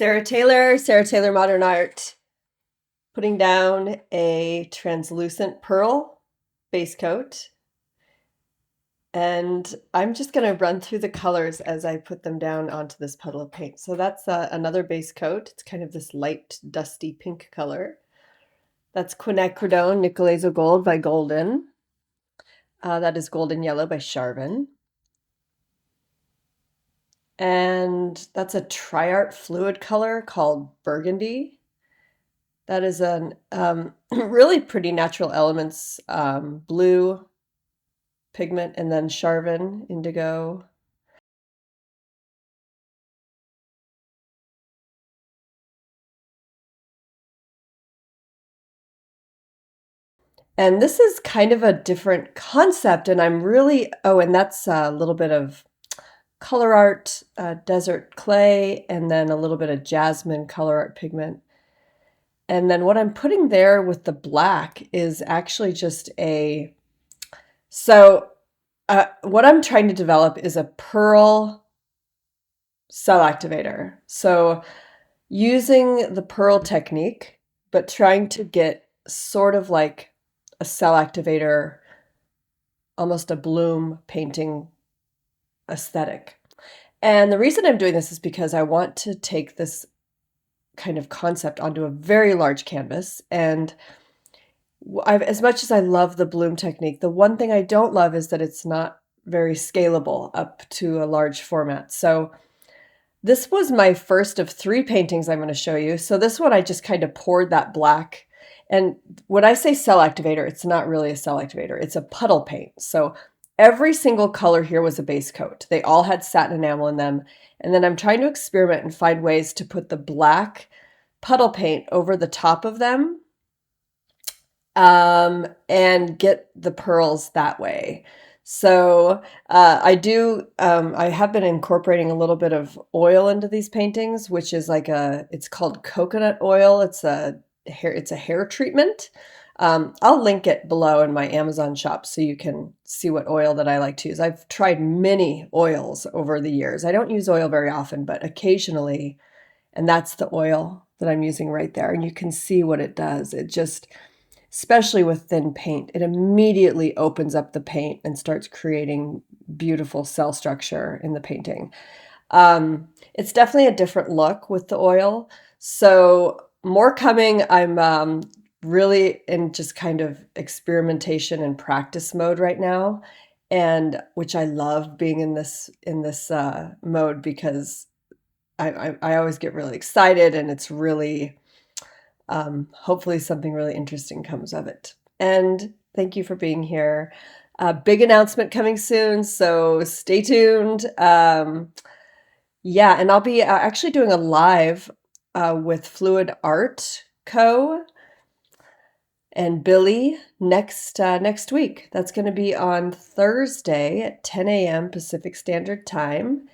Sarah Taylor Modern Art, putting down a translucent pearl base coat. And I'm just going to run through the colors as I put them down onto this puddle of paint. So that's another base coat. It's kind of this light, dusty pink color. That's Quinacridone Nicolazo Gold by Golden. That is Golden Yellow by Charvin. And that's a TriArt fluid color called Burgundy. That is a really pretty Natural Elements blue pigment, and then Charvin Indigo. And this is kind of a different concept, and I'm really, oh, and that's a little bit of ColourArte Desert Clay, and then a little bit of Jasmine ColourArte pigment. And then what I'm putting there with the black is actually just what I'm trying to develop is a pearl cell activator. So using the pearl technique, but trying to get sort of like a cell activator, almost a bloom painting aesthetic. And the reason I'm doing this is because I want to take this kind of concept onto a very large canvas. And as much as I love the bloom technique, the one thing I don't love is that it's not very scalable up to a large format. So this was my first of 3 paintings I'm going to show you. So this one I just kind of poured that black. And when I say cell activator, it's not really a cell activator. It's a puddle paint. So every single color here was a base coat. They all had satin enamel in them. And then I'm trying to experiment and find ways to put the black puddle paint over the top of them and get the pearls that way. So I have been incorporating a little bit of oil into these paintings, which is it's called coconut oil. It's a hair treatment. I'll link it below in my Amazon shop so you can see what oil that I like to use. I've tried many oils over the years. I don't use oil very often, but occasionally, and that's the oil that I'm using right there. And you can see what it does. It just, especially with thin paint, it immediately opens up the paint and starts creating beautiful cell structure in the painting. It's definitely a different look with the oil. So more coming. I'm really in just kind of experimentation and practice mode right now, and which I love being in this mode because I always get really excited, and it's really hopefully something really interesting comes of it. And thank you for being here. Big announcement coming soon, so stay tuned. Yeah, and I'll be actually doing a live with Fluid Art Co. and Billy next week. That's going to be on Thursday at 10 a.m. Pacific Standard Time.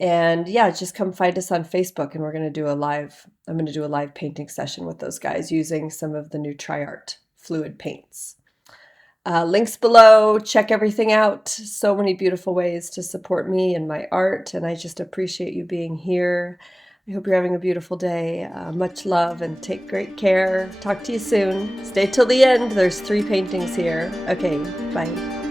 And yeah, just come find us on Facebook, and I'm going to do a live painting session with those guys using some of the new TriArt fluid paints. Links below, check everything out. So many beautiful ways to support me and my art, and I just appreciate you being here. I hope you're having a beautiful day. Much love, and take great care. Talk to you soon. Stay till the end. There's 3 paintings here. Okay, bye.